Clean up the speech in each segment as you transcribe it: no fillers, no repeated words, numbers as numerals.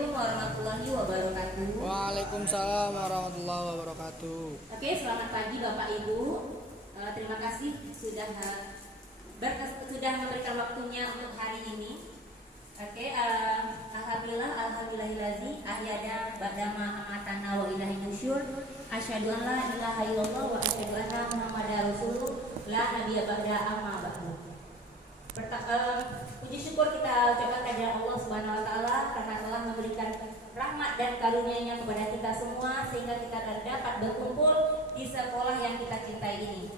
Assalamualaikum warahmatullahi wabarakatuh. Waalaikumsalam warahmatullahi wabarakatuh. Oke, selamat pagi Bapak Ibu. Terima kasih sudah memberikan waktunya untuk hari ini. Oke, alhamdulillahilazi ahyana ba'dama amatana wa ilahi nusyur. Asyhadu an la ilaha illallah wa asyhadu anna Muhammadar Rasulullah la nabiyya ba'da amma ba'du. Puji syukur kita ucapkan kepada Allah Subhanahu wa taala karena telah memberikan rahmat dan karunia-Nya kepada kita semua sehingga kita dapat berkumpul di sekolah yang kita cintai ini.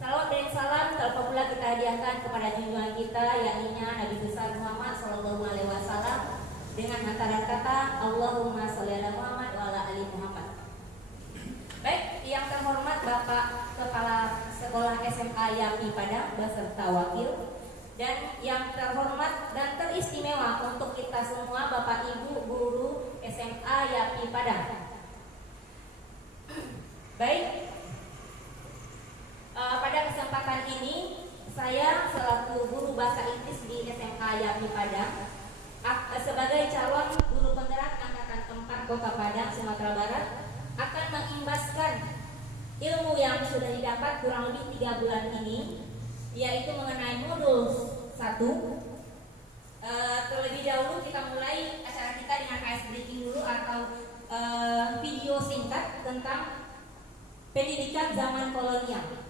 Salawat dan salam terpula kita hadiahkan kepada junjungan kita yakni Nabi besar Muhammad sallallahu alaihi wasallam dengan antara kata Allahumma sholli ala Muhammad wa ala ali Muhammad. Baik, yang terhormat Bapak Kepala Sekolah SMA Yapi Padang beserta wakil, dan yang terhormat dan teristimewa untuk kita semua Bapak Ibu guru SMA Yapi Padang. Baik, pada kesempatan ini saya selaku guru bahasa Inggris di SMA Yapi Padang sebagai calon guru penggerak angkatan 4 Kota Padang, Sumatera Barat akan mengimbaskan ilmu yang sudah didapat kurang lebih 3 bulan ini, yaitu mengenai modul 1. Terlebih dahulu kita mulai acara kita dengan ice breaking dulu atau video singkat tentang pendidikan zaman kolonial.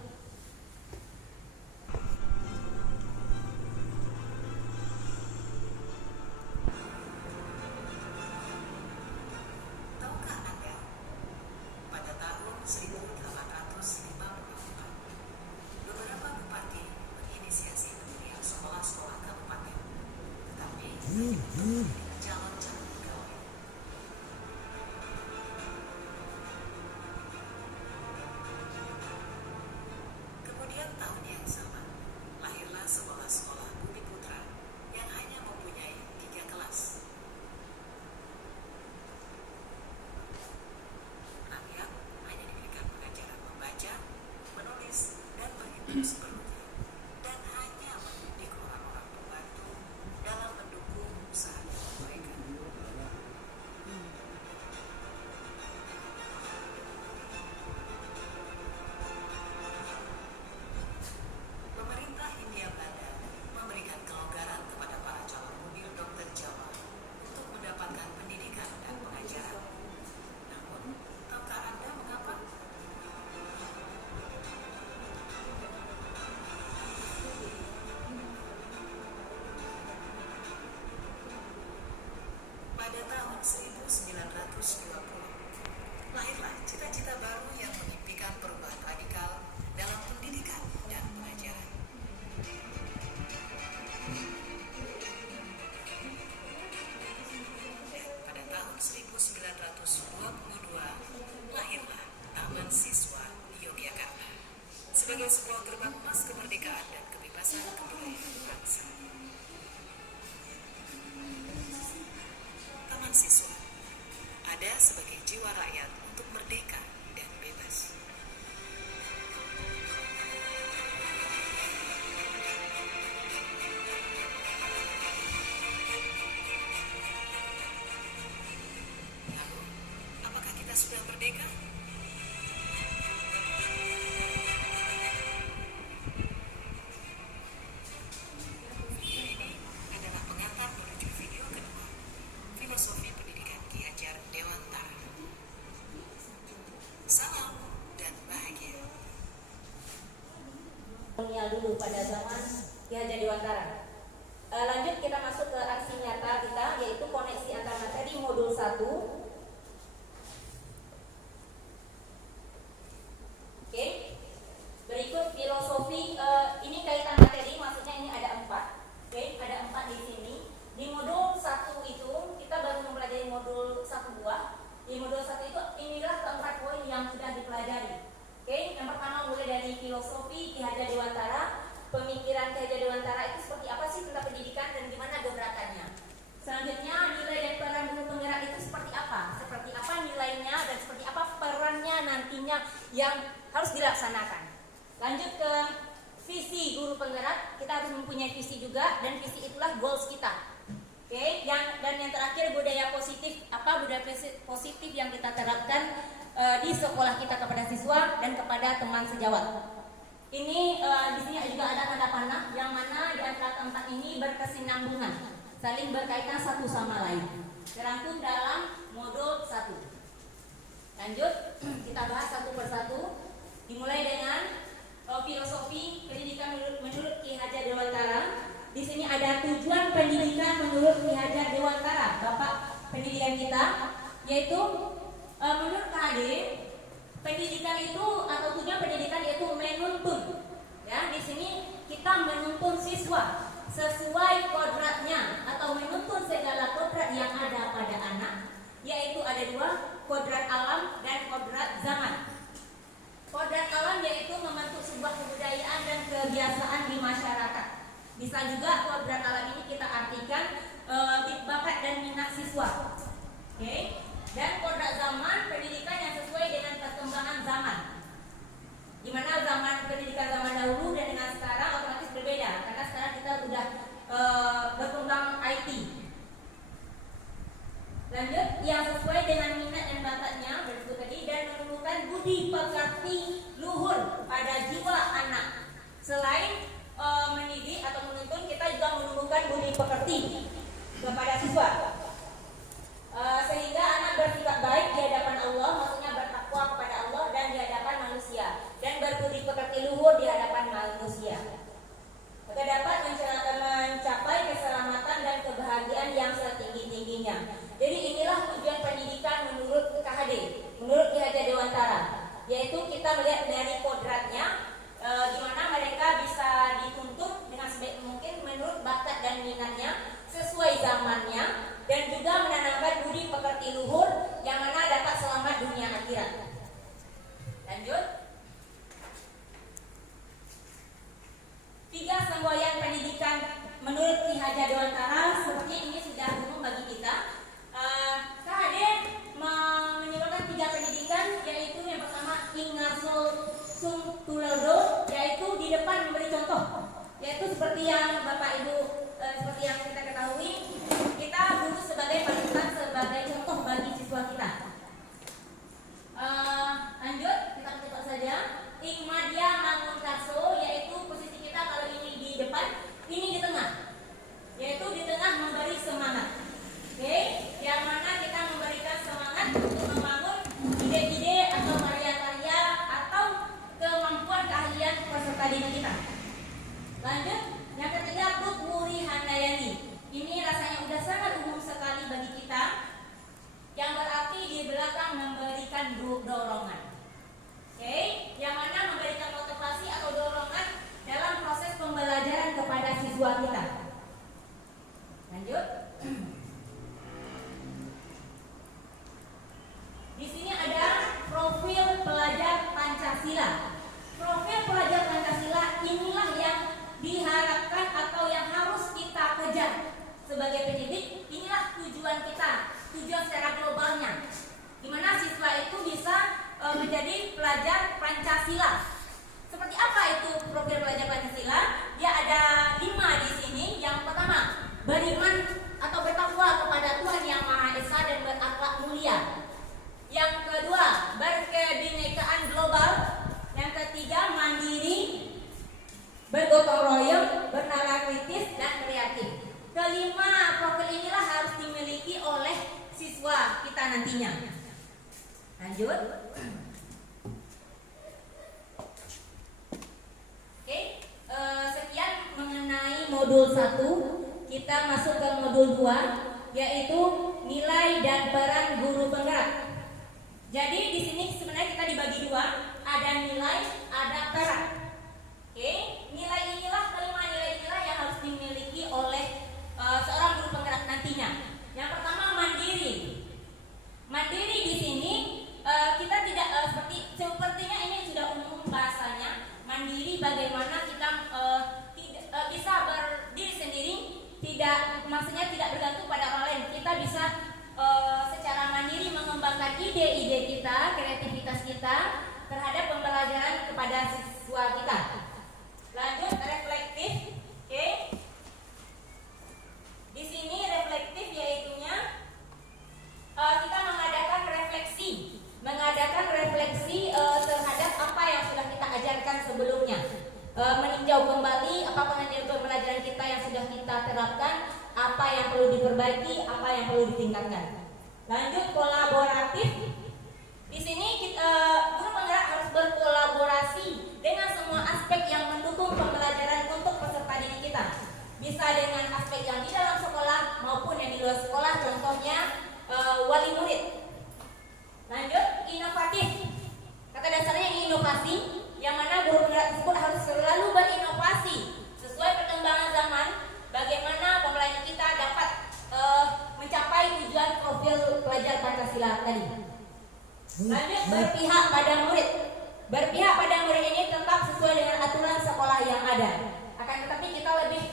Pada tahun 1920, lahirlah cita-cita baru yang mengimpikan perubahan radikal dalam pendidikan dan pengajaran. Dan pada tahun 1922, lahirlah Taman Siswa di Yogyakarta sebagai sebuah gerbang emas kemerdekaan dan kebebasan kebudayaan bangsa. Taman Siswa ada sebagai jiwa rakyat untuk merdeka dan bebas. Lalu, apakah kita sudah merdeka? Filosofi Pendidikan Ki Hajar Dewantara. Salam dan bahagia. Kolonial dulu pada zaman Ki Hajar Dewantara. Lanjut kita masuk ke aksi nyata kita, yaitu koneksi antar materi modul 1. Oke. Berikut filosofi, ini kaitan materi, maksudnya ini ada 4. Oke, ada 4 di sini. Di modul 1 itu kita baru mempelajari modul 1 buah. Di modul 1 itu inilah keempat poin yang sudah dipelajari. Oke, yang pertama mulai dari filosofi Ki Hajar Dewantara. Pemikiran Ki Hajar Dewantara itu seperti apa sih tentang pendidikan dan gimana gebrakannya. Selanjutnya nilai dan peran guru penggerak itu seperti apa? Seperti apa nilainya dan seperti apa perannya nantinya yang harus dilaksanakan. Lanjut ke visi guru penggerak, kita harus mempunyai visi juga, dan visi itulah goals kita. Oke, dan yang terakhir budaya positif. Apa budaya positif yang kita terapkan di sekolah kita kepada siswa dan kepada teman sejawat? Ini di sini juga ada tanda panah yang mana di antara tempat ini berkesinambungan, saling berkaitan satu sama lain. Terangkum dalam modul 1. Lanjut, kita bahas satu persatu. Dimulai dengan filosofi pendidikan menurut Ki Hajar Dewantara. Di sini ada tujuan pendidikan menurut Ki Hajar Dewantara, Bapak pendidikan kita, yaitu menurut KHD, pendidikan itu atau tujuan pendidikan yaitu menuntun. Ya, di sini kita menuntun siswa sesuai kodratnya atau menuntun segala kodrat yang ada pada anak, yaitu ada 2, kodrat alam dan kodrat zaman. Kodrat alam yaitu membentuk sebuah kebudayaan dan kebiasaan di masyarakat. Bisa juga kodrat alam ini kita artikan bakat dan minat siswa. Oke. Dan kodrat zaman, pendidikan yang sesuai dengan perkembangan zaman. Di mana zaman pendidikan zaman dahulu dan dengan sekarang otomatis berbeda, karena sekarang kita sudah berkembang IT. Lanjut, yang sesuai dengan minat dan bakatnya bersebut tadi, dan menumbuhkan budi pekerti luhur pada jiwa anak. Selain mendidik atau menuntun, kita juga menumbuhkan budi pekerti kepada siswa, sehingga anak bersikap baik di hadapan Allah, maksudnya bertakwa kepada Allah dan di hadapan manusia, dan berbudi pekerti luhur di hadapan manusia, agar dapat mencapai keselamatan dan kebahagiaan yang setinggi-tingginya. Jadi inilah tujuan pendidikan menurut KHD, menurut Ki Hajar Dewantara, yaitu kita melihat dari kodratnya, di mana mereka bisa dituntun dengan sebaik mungkin menurut bakat dan minatnya, sesuai zamannya, dan juga menanamkan budi pekerti luhur yang mana dapat selamat dunia akhirat. Lanjut. 3 semboyan pendidikan menurut Ki Hajar Dewantara, seperti ini sudah umum bagi kita. KHD menyebarkan 3 pendidikan, yaitu yang pertama Ingasul Sung Tulodo, yaitu di depan memberi contoh, yaitu seperti yang Bapak Ibu seperti yang kita ketahui, kita guru sebagai panutan, sebagai contoh bagi siswa kita. Lanjut, kita cepat saja. Ikmadia Mangunkaso, yaitu posisi kita kalau ini di depan, ini di tengah, yaitu di tengah memberi semangat. Oke, yang mana kita memberikan semangat untuk membangun ide-ide atau karya-karya atau kemampuan keahlian peserta didik kita. Lanjut, yang ketiga Tukmuri Handayani. Ini rasanya udah sangat umum sekali bagi kita, yang berarti di belakang memberikan dorongan. Oke, yang mana memberikan motivasi atau dorongan dalam proses pembelajaran kepada siswa kita. Lanjut. Di sini ada profil pelajar Pancasila. Profil pelajar Pancasila inilah yang diharapkan atau yang harus kita kejar sebagai pendidik. Inilah tujuan kita, tujuan secara globalnya, di mana siswa itu bisa menjadi pelajar Pancasila. Seperti apa itu profil pelajar Pancasila? Dia ada 5 di sini. Yang pertama, beriman atau bertakwa kepada Tuhan Yang Maha Esa dan berakhlak mulia. Yang kedua, berkebinekaan global. Yang ketiga, mandiri, bergotong royong, bernalar kritis, dan kreatif. Kelima, profil inilah harus dimiliki oleh siswa kita nantinya. Lanjut. Oke, sekian mengenai modul 1. Kita masuk ke modul 2, yaitu nilai dan peran guru penggerak. Jadi di sini sebenarnya kita dibagi 2, ada nilai, ada peran. Oke, nilai inilah, kelima nilai inilah yang harus dimiliki oleh seorang guru penggerak nantinya. Yang pertama, mandiri. Mandiri di sini kita tidak sepertinya ini sudah umum bahasanya. Mandiri bagaimana kita bisa berdiri sendiri, maksudnya tidak bergantung pada orang lain. Kita bisa secara mandiri mengembangkan ide-ide kita, kreativitas kita terhadap pembelajaran kepada siswa kita. Lanjut, reflektif. yang perlu ditingkatkan. Lanjut, kolaboratif. Di sini guru penggerak harus berkolaborasi dengan semua aspek yang mendukung pembelajaran untuk peserta didik kita. Bisa dengan aspek yang di dalam sekolah maupun yang di luar sekolah, contohnya wali murid. Lanjut, inovatif. Kata dasarnya ini inovasi, yang mana guru penggerak tersebut harus selalu berinovasi sesuai perkembangan zaman. Bagaimana pembelajaran kita dapat mencapai tujuan profil pelajar Pancasila tadi. Lanjut, berpihak pada murid. Berpihak pada murid ini tetap sesuai dengan aturan sekolah yang ada. Akan tetapi kita lebih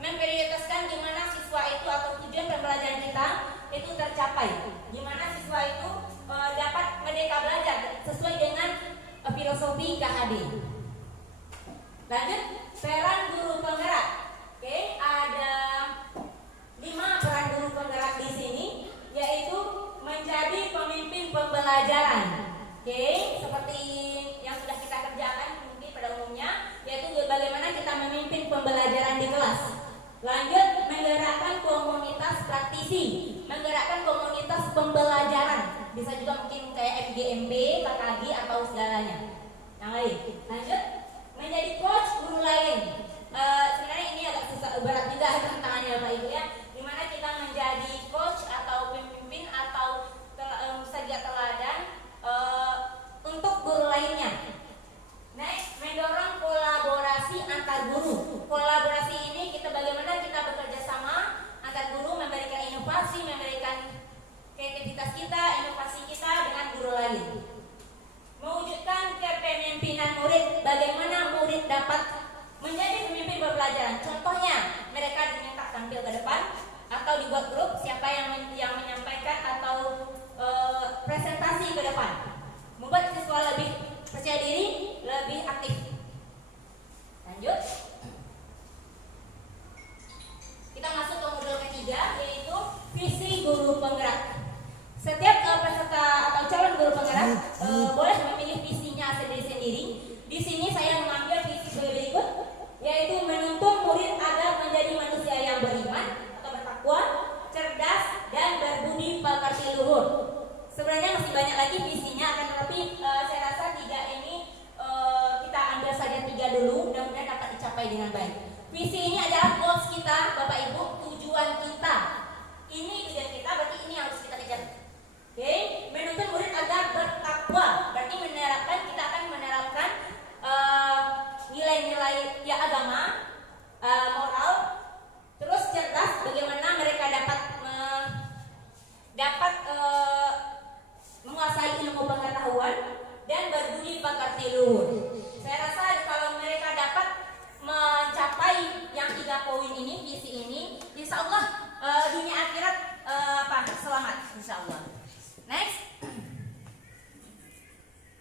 memprioritaskan gimana siswa itu atau tujuan pembelajaran kita itu tercapai. Gimana siswa itu dapat merdeka belajar sesuai dengan filosofi KHD. Lanjut, peran guru penggerak. Oke, ada 5 peran guru penggerak di sini, yaitu menjadi pemimpin pembelajaran. Oke, seperti yang sudah kita kerjakan mungkin pada umumnya, yaitu bagaimana kita memimpin pembelajaran di kelas. Lanjut, menggerakkan komunitas praktisi, menggerakkan komunitas pembelajaran. Bisa juga mungkin kayak FGMB, KKG atau segalanya yang lain. Lanjut, menjadi coach guru lain. Sebenarnya ini agak susah, berat juga tantangannya Bapak Ibu ya. Dimana kita menjadi coach atau pemimpin atau saja teladan untuk guru lainnya. Next, mendorong kolaborasi antar guru. Kolaborasi ini bagaimana kita bekerja sama antar guru, memberikan inovasi, memberikan kreativitas kita, inovasi kita dengan guru lain. Mewujudkan kepemimpinan murid, bagaimana murid dapat menjadi pemimpin pembelajaran. Contohnya, mereka diminta tampil ke depan atau dibuat grup, siapa yang menyampaikan atau presentasi ke depan. Membuat siswa lebih percaya diri, lebih aktif. Lanjut. Kita masuk ke modul ketiga, yaitu visi guru penggerak. Setiap peserta atau calon guru penggerak boleh memilih visinya sendiri-sendiri. Di sini saya mengambil visi berikut, yaitu menuntun murid agar menjadi manusia yang beriman atau bertakwa, cerdas, dan berbudi pekerti luhur. Sebenarnya masih banyak lagi visinya, akan tetapi saya rasa 3 ini kita ambil saja 3 dulu, mudah-mudahan dapat dicapai dengan baik. Visi ini adalah goals kita, Bapak Ibu, tujuan kita. Ini tujuan kita, berarti ini yang harus kita kejar. Oke, menuntun murid agar bertakwa, berarti kita akan menerapkan nilai-nilai ya agama, moral. Terus cerdas, bagaimana mereka dapat menguasai ilmu pengetahuan, dan berbudi pekerti luhur. Saya rasa kalau mereka dapat mencapai yang 3 poin ini, visi ini, insya Allah dunia akhirat selamat, insya Allah. Next,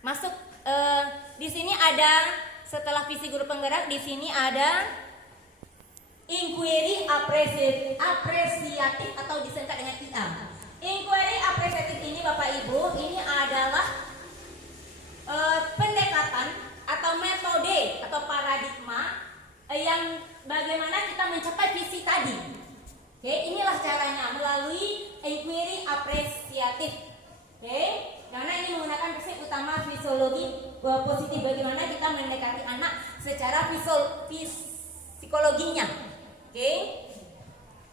masuk di sini ada setelah visi guru penggerak, di sini ada inquiry apresiatif atau disingkat dengan IA. Inquiry apresiatif ini Bapak Ibu, ini adalah pendekatan atau metode atau paradigma yang bagaimana kita mencapai visi tadi. Oke, inilah caranya melalui inquiry apresiatif. Oke, karena ini menggunakan prinsip utama fisiologi positif, bagaimana kita mendekati anak secara psikologinya. Oke,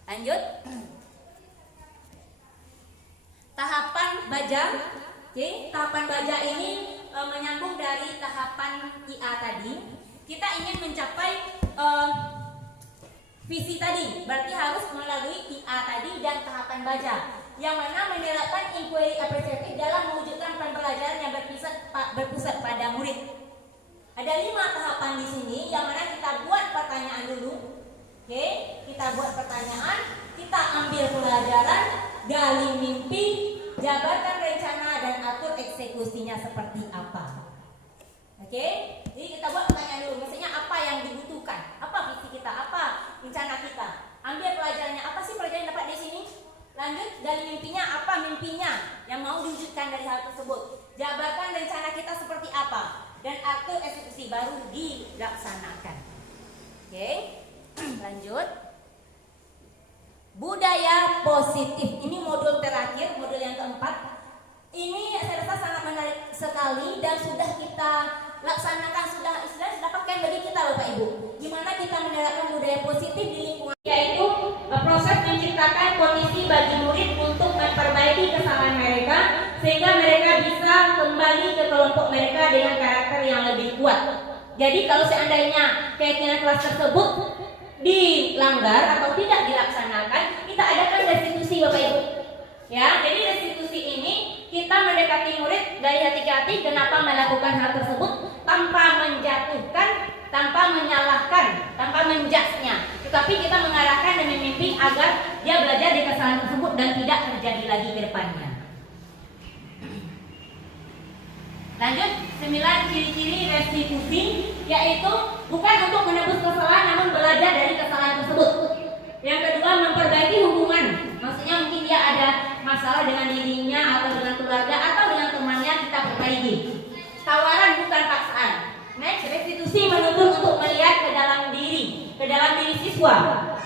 lanjut. Tahapan baja. Oke, tahapan baja ini menyambung dari tahapan IA tadi. Kita ingin mencapai visi tadi, berarti harus melalui IA tadi dan tahapan baja, yang mana menerapkan inquiry apresiatif dalam mewujudkan pembelajaran yang berpusat pada murid. Ada 5 tahapan di sini, yang mana kita buat pertanyaan dulu. Oke, kita buat pertanyaan, kita ambil pelajaran, gali mimpi, jabarkan rencana, dan atur eksekusinya seperti apa. Oke, jadi kita buat pertanyaan dulu. Maksudnya apa yang dibutuhkan, apa visi kita, apa rencana kita. Ambil pelajarannya, apa sih pelajaran yang dapat di sini. Lanjut, gali mimpinya, apa mimpinya yang mau diwujudkan dari hal tersebut. Jabarkan rencana kita seperti apa, dan atur eksekusi baru dilaksanakan. Oke, lanjut. Budaya positif. Ini modul terakhir, modul yang keempat. Ini saya rasa sangat menarik sekali dan sudah kita laksanakan, sudah pakai bagi kita Bapak Ibu. Gimana kita menerapkan budaya positif di lingkungan, yaitu proses menciptakan kondisi bagi murid untuk memperbaiki kesalahan mereka sehingga mereka bisa kembali ke kelompok mereka dengan karakter yang lebih kuat. Jadi kalau seandainya keyakinan kelas tersebut dilanggar atau tidak dilaksanakan, kita adakan restitusi Bapak Ibu. Ya, jadi restitusi ini kita mendekati murid dari hati ke hati kenapa melakukan hal tersebut tanpa menjatuhkan, tanpa menyalahkan, tanpa menjudge-nya, tetapi kita mengarahkan dan membimbing agar dia belajar dari kesalahan tersebut dan tidak terjadi lagi ke depannya. Lanjut, 9 ciri-ciri restitusi, yaitu bukan untuk menebus kesalahan namun belajar dari kesalahan tersebut. Yang kedua, memperbaiki hubungan. Maksudnya mungkin dia ada masalah dengan dirinya atau dengan keluarga atau dengan temannya, kita perbaiki. Tawaran bukan paksaan. Next, restitusi menuntut untuk melihat ke dalam diri siswa.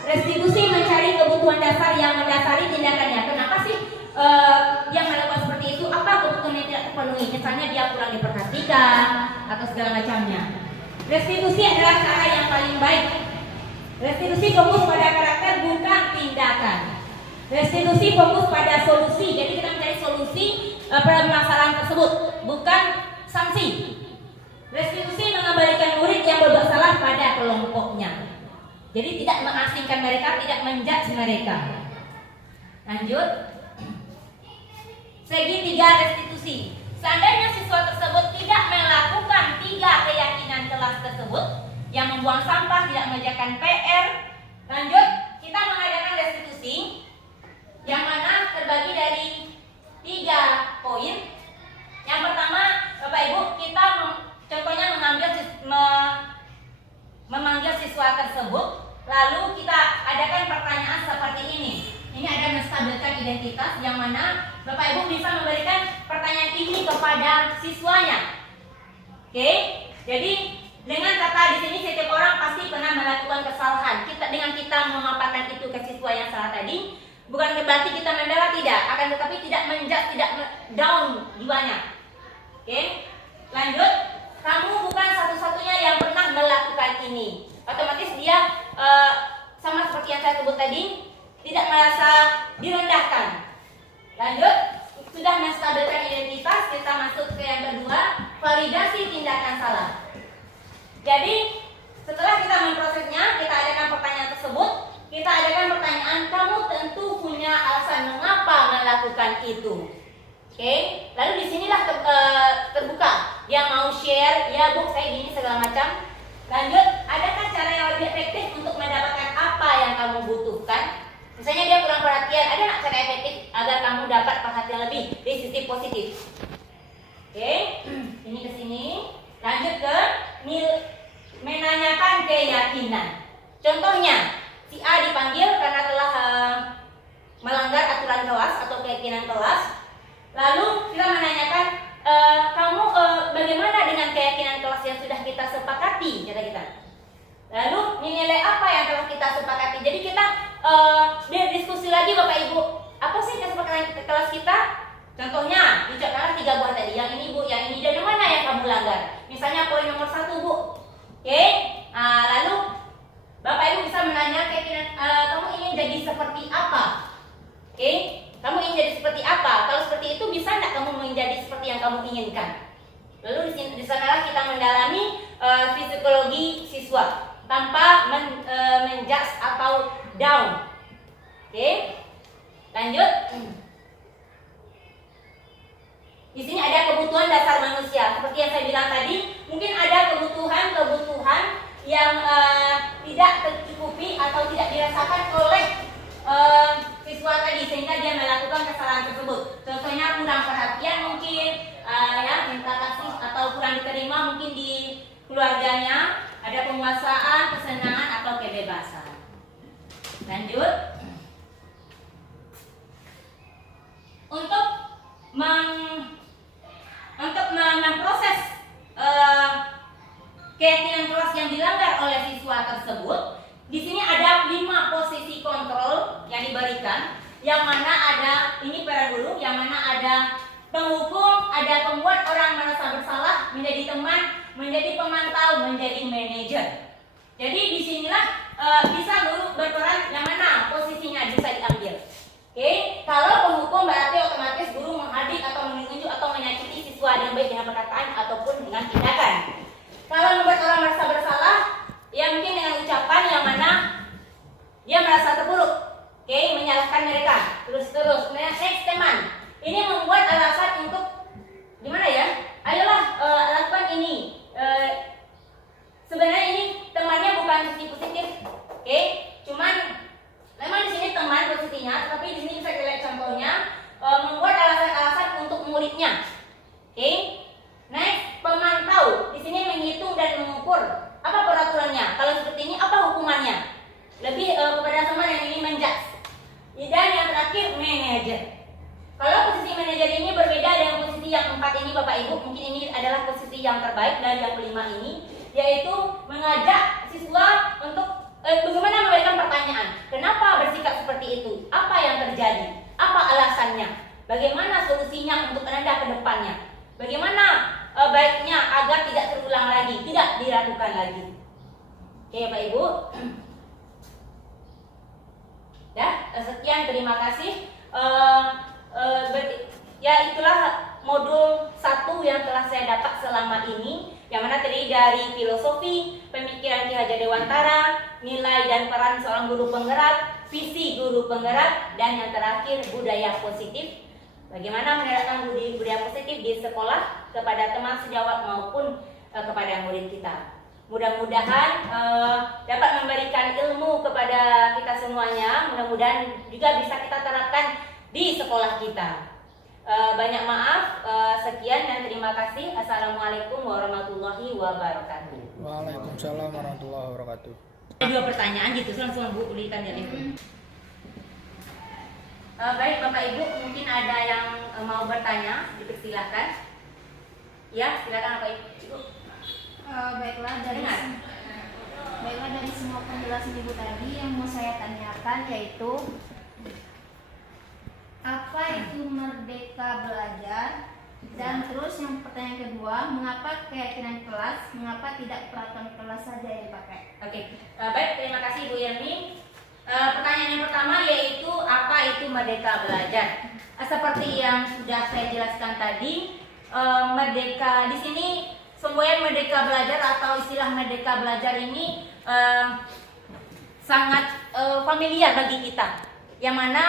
Restitusi mencari kebutuhan dasar yang mendasari tindakannya. Kenapa sih yang melakukan seperti itu? Apa kebutuhan yang tidak terpenuhi? Misalnya dia kurang diperhatikan atau segala macamnya. Restitusi adalah cara yang paling baik. Restitusi fokus pada karakter bukan tindakan. Restitusi fokus pada solusi. Jadi kita mencari solusi permasalahan tersebut, bukan sanksi. Restitusi mengembalikan murid yang berbuat salah pada kelompoknya. Jadi tidak mengasingkan mereka, tidak menjudge mereka. Lanjut. Segi 3 restitusi. Seandainya siswa tersebut tidak melakukan 3 keyakinan kelas tersebut, yang membuang sampah, tidak mengerjakan PR, lanjut, kita mengadakan restitusi yang mana terbagi dari 3 poin. Yang pertama, Bapak Ibu, kita contohnya memanggil siswa tersebut, lalu kita adakan pertanyaan seperti ini. Ini ada menstabilkan identitas, yang mana Bapak Ibu bisa memberikan pertanyaan ini kepada siswanya. Oke, jadi dengan kata di sini setiap orang pasti pernah melakukan kesalahan. Dengan kita memaparkan itu ke siswa yang salah tadi, bukan berarti kita membela, tidak, akan tetapi tidak menjudge, tidak down jiwanya. Oke, lanjut. Kamu bukan satu-satunya yang pernah melakukan ini. Otomatis dia sama seperti yang saya sebut tadi, tidak merasa direndahkan. Lanjut, sudah menstabilkan identitas, kita masuk ke yang kedua, validasi tindakan salah. Jadi setelah kita memprosesnya, kita adakan pertanyaan tersebut, kita adakan pertanyaan, kamu tentu punya alasan mengapa melakukan itu. Oke, lalu disinilah terbuka yang mau share, ya Bu saya gini segala macam. Lanjut, adakah cara yang lebih efektif untuk mendapatkan apa yang kamu butuhkan? Misalnya dia kurang perhatian, ada nggak cara efektif agar kamu dapat perhatian lebih di sisi positif? Oke, ini ke sini. Lanjut ke menanyakan keyakinan. Contohnya, si A dipanggil karena telah melanggar aturan kelas atau keyakinan kelas. Lalu kita menanyakan, kamu bagaimana dengan keyakinan kelas yang sudah kita sepakati, kata kita. Lalu nilai apa yang telah kita sepakati. Jadi kita diskusi lagi Bapak Ibu, apa sih kesepakatan kelas kita? Contohnya, diucapkanlah 3 buah tadi, yang ini Bu, yang ini, dan mana yang kamu langgar. Misalnya poin nomor 1 Bu. Oke, lalu Bapak Ibu bisa menanya keyakinan kamu ingin jadi seperti apa? Oke, kamu ingin jadi seperti apa? Kalau seperti itu bisa tidak kamu menjadi seperti yang kamu inginkan? Lalu di sanalah kita mendalami psikologi siswa tanpa menjudge atau down. Oke, lanjut. Di sini ada kebutuhan dasar manusia. Seperti yang saya bilang tadi, mungkin ada kebutuhan yang tidak tercukupi atau tidak dirasakan oleh siswa tadi sehingga dia melakukan kesalahan tersebut. Contohnya kurang perhatian mungkin, ya minta kasih atau kurang diterima mungkin di keluarganya, ada penguasaan, kesenangan atau kebebasan. Lanjut. Untuk memproses keyakinan kelas yang dilanggar oleh siswa tersebut, di sini ada 5 posisi kontrol yang diberikan, yang mana ada ini para guru, yang mana ada penghukum, ada pembuat orang merasa bersalah, menjadi teman, menjadi pemantau, menjadi manajer. Jadi disinilah bisa guru berperan yang mana posisinya bisa diambil. Oke, kalau penghukum berarti otomatis guru menghadik atau menunjuk atau menyakiti siswa dengan baik dengan perkataan ataupun dengan tindakan. Kalau membuat orang merasa bersalah, ya mungkin dengan ucapan yang mana dia merasa terpuruk. Oke, menyalahkan mereka terus. Next teman, ini membuat alasan untuk gimana ya? Ayolah lakukan ini. Sebenarnya ini temannya bukan sisi positif, oke? Cuman memang di sini teman posisinya, tapi di sini bisa kita lihat contohnya membuat alasan-alasan untuk muridnya, oke? Next, pemantau di sini menghitung dan mengukur apa peraturannya. Kalau seperti ini apa hukumannya? Lebih kepada teman yang ini menjudge. Dan yang terakhir manajer. Kalau posisi manajer ini berbeda dengan posisi yang 4 ini Bapak Ibu, mungkin ini adalah posisi yang terbaik dari yang kelima ini, yaitu mengajak siswa untuk bagaimana memberikan pertanyaan. Kenapa bersikap seperti itu? Apa yang terjadi? Apa alasannya? Bagaimana solusinya untuk Anda ke depannya? Bagaimana baiknya agar tidak terulang lagi, tidak dilakukan lagi? Oke Bapak Ibu. Ya, sekian, terima kasih. Ya itulah modul 1 yang telah saya dapat selama ini, yang mana terdiri dari filosofi, pemikiran Ki Hajar Dewantara, nilai dan peran seorang guru penggerak, visi guru penggerak, dan yang terakhir budaya positif. Bagaimana menerapkan budaya positif di sekolah kepada teman sejawat maupun kepada murid kita. Mudah-mudahan dapat memberikan ilmu kepada kita semuanya. Mudah-mudahan juga bisa kita terapkan di sekolah kita. Banyak maaf, sekian dan terima kasih. Assalamualaikum warahmatullahi wabarakatuh. Waalaikumsalam warahmatullahi wabarakatuh. Ada 2 pertanyaan gitu, langsung Bu berikan ya itu. Baik Bapak Ibu, mungkin ada yang mau bertanya, dipersilakan. Ya, silakan Bapak Ibu. Baiklah dari semua penjelasan Ibu tadi, yang mau saya tanyakan yaitu apa itu merdeka belajar, dan terus yang pertanyaan kedua, mengapa keyakinan kelas, mengapa tidak peraturan kelas saja yang dipakai? Oke, baik, terima kasih Bu Yermi. Pertanyaan yang pertama yaitu apa itu merdeka belajar? Seperti yang sudah saya jelaskan tadi, merdeka di sini semboyan merdeka belajar atau istilah merdeka belajar ini sangat familiar bagi kita. Yang mana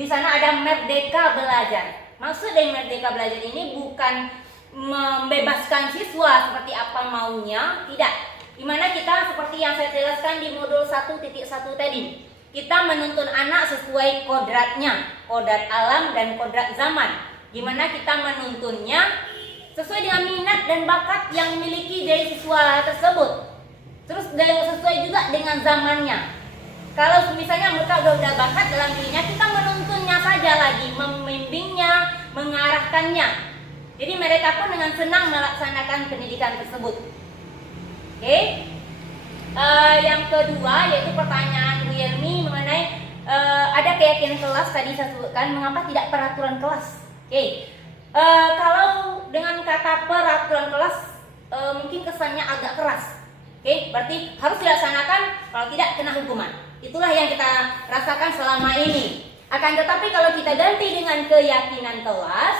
di sana ada merdeka belajar. Maksud dari merdeka belajar ini bukan membebaskan siswa seperti apa maunya, tidak. Dimana kita seperti yang saya jelaskan di modul 1.1 tadi, kita menuntun anak sesuai kodratnya, kodrat alam dan kodrat zaman. Dimana kita menuntunnya sesuai dengan minat dan bakat yang dimiliki dari siswa tersebut. Terus sesuai juga dengan zamannya. Kalau misalnya mereka udah bakat dalam dirinya, kita menuntunnya saja lagi, membimbingnya, mengarahkannya. Jadi mereka pun dengan senang melaksanakan pendidikan tersebut. Oke. Yang kedua yaitu pertanyaan Bu Yermi mengenai ada keyakinan kelas, tadi saya sebutkan, mengapa tidak peraturan kelas. Oke. Kalau dengan kata peraturan kelas mungkin kesannya agak keras. Oke, berarti harus dilaksanakan, kalau tidak kena hukuman. Itulah yang kita rasakan selama ini. Akan tetapi kalau kita ganti dengan keyakinan kelas,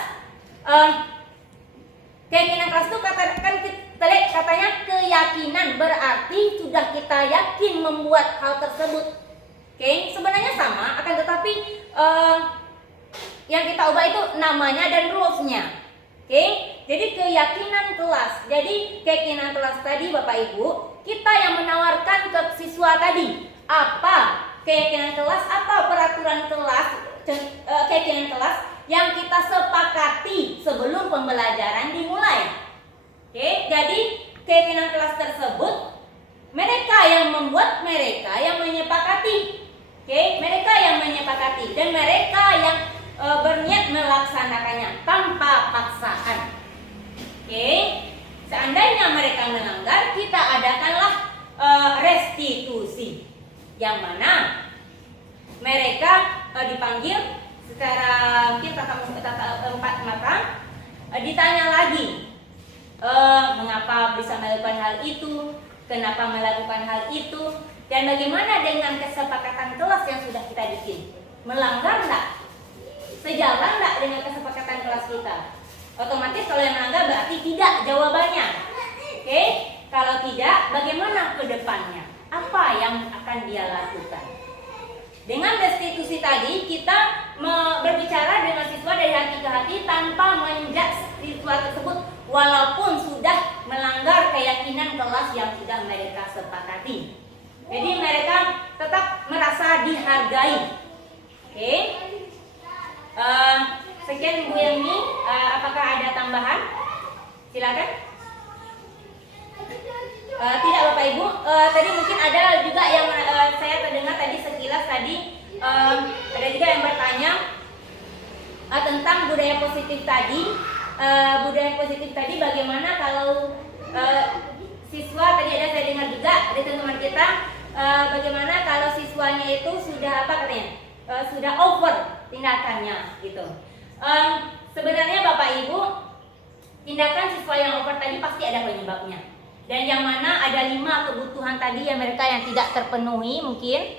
keyakinan kelas itu katanya keyakinan, berarti sudah kita yakin membuat hal tersebut. Oke, sebenarnya sama, akan tetapi yang kita ubah itu namanya dan rules-nya. Oke, jadi keyakinan kelas. Jadi keyakinan kelas tadi Bapak Ibu, kita yang menawarkan ke siswa tadi. Apa keyakinan kelas atau peraturan kelas, keyakinan kelas yang kita sepakati sebelum pembelajaran dimulai. Oke, jadi keyakinan kelas tersebut mereka yang membuat, mereka yang menyepakati. Oke, mereka yang menyepakati dan mereka yang berniat melaksanakannya tanpa paksaan. Oke, seandainya mereka melanggar, kita adakanlah restitusi, yang mana mereka dipanggil secara mungkin tatap empat mata, ditanya lagi mengapa bisa melakukan hal itu, kenapa melakukan hal itu, dan bagaimana dengan kesepakatan kelas yang sudah kita bikin, melanggar enggak, sejalan enggak dengan kesepakatan kelas kita. Otomatis kalau yang melanggar berarti tidak jawabannya. Oke, kalau tidak, bagaimana ke depannya, apa yang akan dia lakukan. Dengan restitusi tadi kita berbicara dengan siswa dari hati ke hati tanpa menjudge siswa tersebut walaupun sudah melanggar keyakinan kelas yang sudah mereka sepakati. Jadi mereka tetap merasa dihargai. Oke. Sekian Bu Yemi, apakah ada tambahan? Silakan. Tidak Bapak Ibu, tadi mungkin ada juga yang saya terdengar tadi sekilas tadi ada juga yang bertanya tentang budaya positif tadi. Budaya positif tadi bagaimana kalau siswa tadi ada saya dengar juga dari teman-teman kita, bagaimana kalau siswanya itu sudah apa katanya, sudah over tindakannya gitu. Sebenarnya Bapak Ibu, tindakan siswa yang over tadi pasti ada penyebabnya. Dan yang mana ada 5 kebutuhan tadi yang mereka yang tidak terpenuhi mungkin.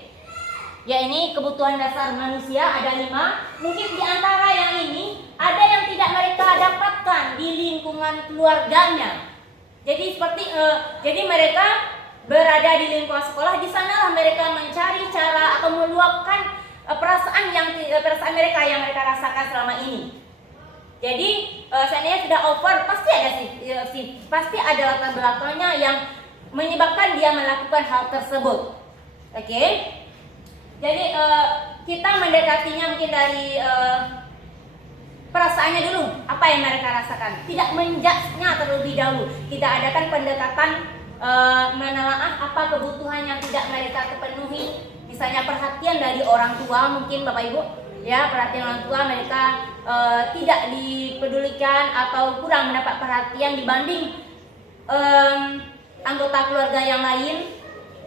Ya ini kebutuhan dasar manusia ada 5. Mungkin di antara yang ini ada yang tidak mereka dapatkan di lingkungan keluarganya. Jadi jadi mereka berada di lingkungan sekolah, di sanalah mereka mencari cara atau meluapkan perasaan mereka yang mereka rasakan selama ini. Jadi seandainya sudah over, pasti ada pasti ada latar belakangnya yang menyebabkan dia melakukan hal tersebut. Oke? Jadi kita mendekatinya mungkin dari perasaannya dulu, apa yang mereka rasakan. Tidak menjudge-nya terlebih dahulu. Tidak adakan pendekatan menelaah apa kebutuhan yang tidak mereka terpenuhi. Misalnya perhatian dari orang tua mungkin Bapak Ibu, ya perhatian orang tua mereka tidak dipedulikan atau kurang mendapat perhatian dibanding anggota keluarga yang lain,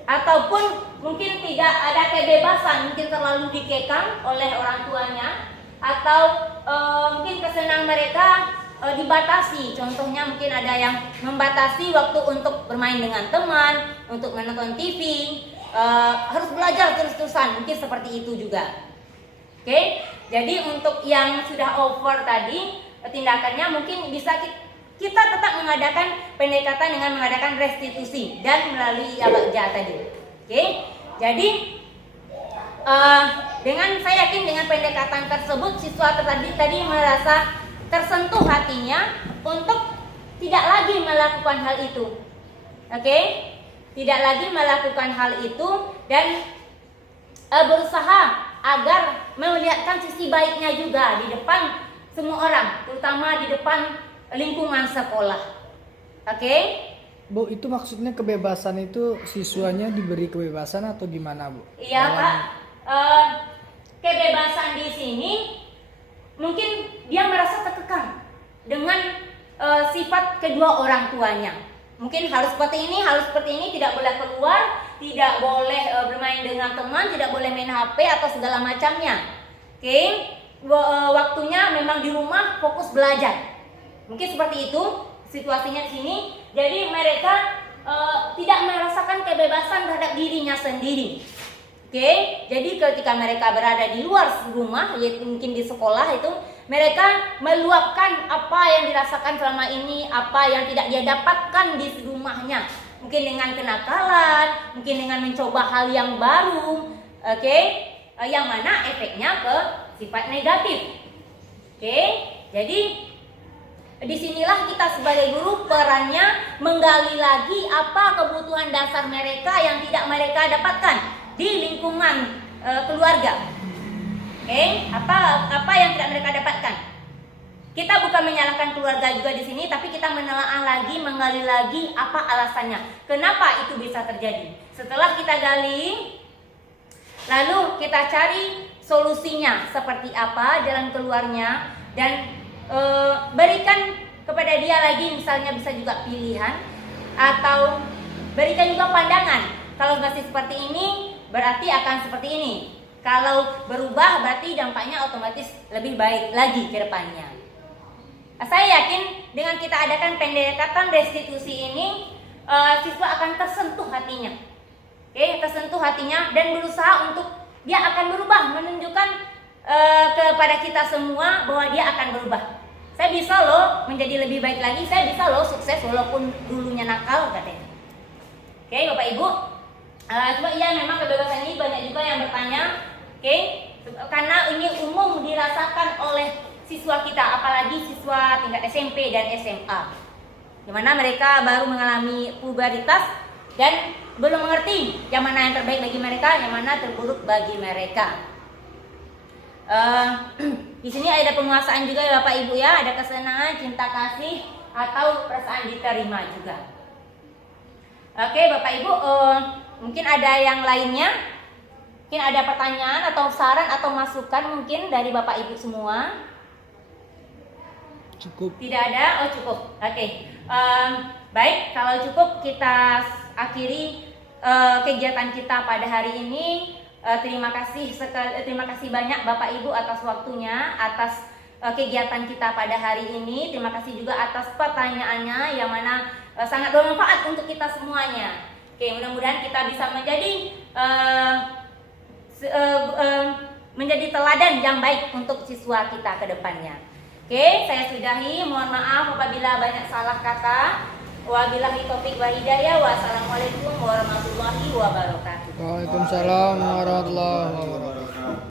ataupun mungkin tidak ada kebebasan, mungkin terlalu dikekang oleh orang tuanya, atau mungkin kesenangan mereka dibatasi. Contohnya mungkin ada yang membatasi waktu untuk bermain dengan teman, untuk menonton TV, harus belajar terus-terusan, mungkin seperti itu juga. Oke, jadi untuk yang sudah over tadi tindakannya mungkin bisa kita tetap mengadakan pendekatan dengan mengadakan restitusi dan melalui abakja tadi. Oke, jadi dengan saya yakin dengan pendekatan tersebut siswa tadi merasa tersentuh hatinya untuk tidak lagi melakukan hal itu. Oke, tidak lagi melakukan hal itu dan berusaha agar melihatkan sisi baiknya juga di depan semua orang, terutama di depan lingkungan sekolah. Oke? Bu, itu maksudnya kebebasan itu siswanya diberi kebebasan atau gimana, Bu? Iya, Pak. Kebebasan di sini mungkin dia merasa terkekang dengan sifat kedua orang tuanya. Mungkin harus seperti ini, tidak boleh keluar, tidak boleh bermain dengan teman, tidak boleh main HP atau segala macamnya. Oke, waktunya memang di rumah fokus belajar. Mungkin seperti itu situasinya di sini. Jadi mereka tidak merasakan kebebasan terhadap dirinya sendiri. Oke, jadi ketika mereka berada di luar rumah, yaitu mungkin di sekolah itu, mereka meluapkan apa yang dirasakan selama ini, apa yang tidak dia dapatkan di rumahnya. Mungkin dengan kenakalan, mungkin dengan mencoba hal yang baru, oke, yang mana efeknya ke sifat negatif. Oke, jadi disinilah kita sebagai guru perannya menggali lagi apa kebutuhan dasar mereka yang tidak mereka dapatkan di lingkungan keluarga. Oke, apa yang tidak mereka dapatkan. Kita bukan menyalahkan keluarga juga di sini, tapi kita menelaah lagi, menggali lagi apa alasannya. Kenapa itu bisa terjadi? Setelah kita gali, lalu kita cari solusinya seperti apa, jalan keluarnya, dan berikan kepada dia lagi, misalnya bisa juga pilihan, atau berikan juga pandangan. Kalau masih seperti ini, berarti akan seperti ini. Kalau berubah berarti dampaknya otomatis lebih baik lagi ke depannya. Saya yakin dengan kita adakan pendekatan restitusi ini, siswa akan tersentuh hatinya. Tersentuh hatinya dan berusaha untuk dia akan berubah, menunjukkan kepada kita semua bahwa dia akan berubah. Saya bisa loh menjadi lebih baik lagi, saya bisa loh sukses walaupun dulunya nakal katanya. Bapak Ibu, cuma iya memang kebebasan ini banyak juga yang bertanya, karena ini umum dirasakan oleh siswa kita, apalagi siswa tingkat SMP dan SMA, dimana mereka baru mengalami puberitas dan belum mengerti yang mana yang terbaik bagi mereka, yang mana terburuk bagi mereka. Di sini ada penguasaan juga ya Bapak Ibu ya, ada kesenangan, cinta kasih, atau perasaan diterima juga. Bapak Ibu, mungkin ada yang lainnya, mungkin ada pertanyaan atau saran atau masukan mungkin dari Bapak Ibu semua. Cukup. Tidak ada? Oh cukup. Baik, kalau cukup kita akhiri kegiatan kita pada hari ini. Terima kasih banyak Bapak Ibu atas waktunya, atas kegiatan kita pada hari ini. Terima kasih juga atas pertanyaannya yang mana sangat bermanfaat untuk kita semuanya. Mudah-mudahan kita bisa menjadi teladan yang baik untuk siswa kita ke depannya. Saya sudahi. Mohon maaf apabila banyak salah kata. Wabillahi taufik wa hidayah. Wassalamualaikum warahmatullahi wabarakatuh. Waalaikumsalam warahmatullahi wabarakatuh.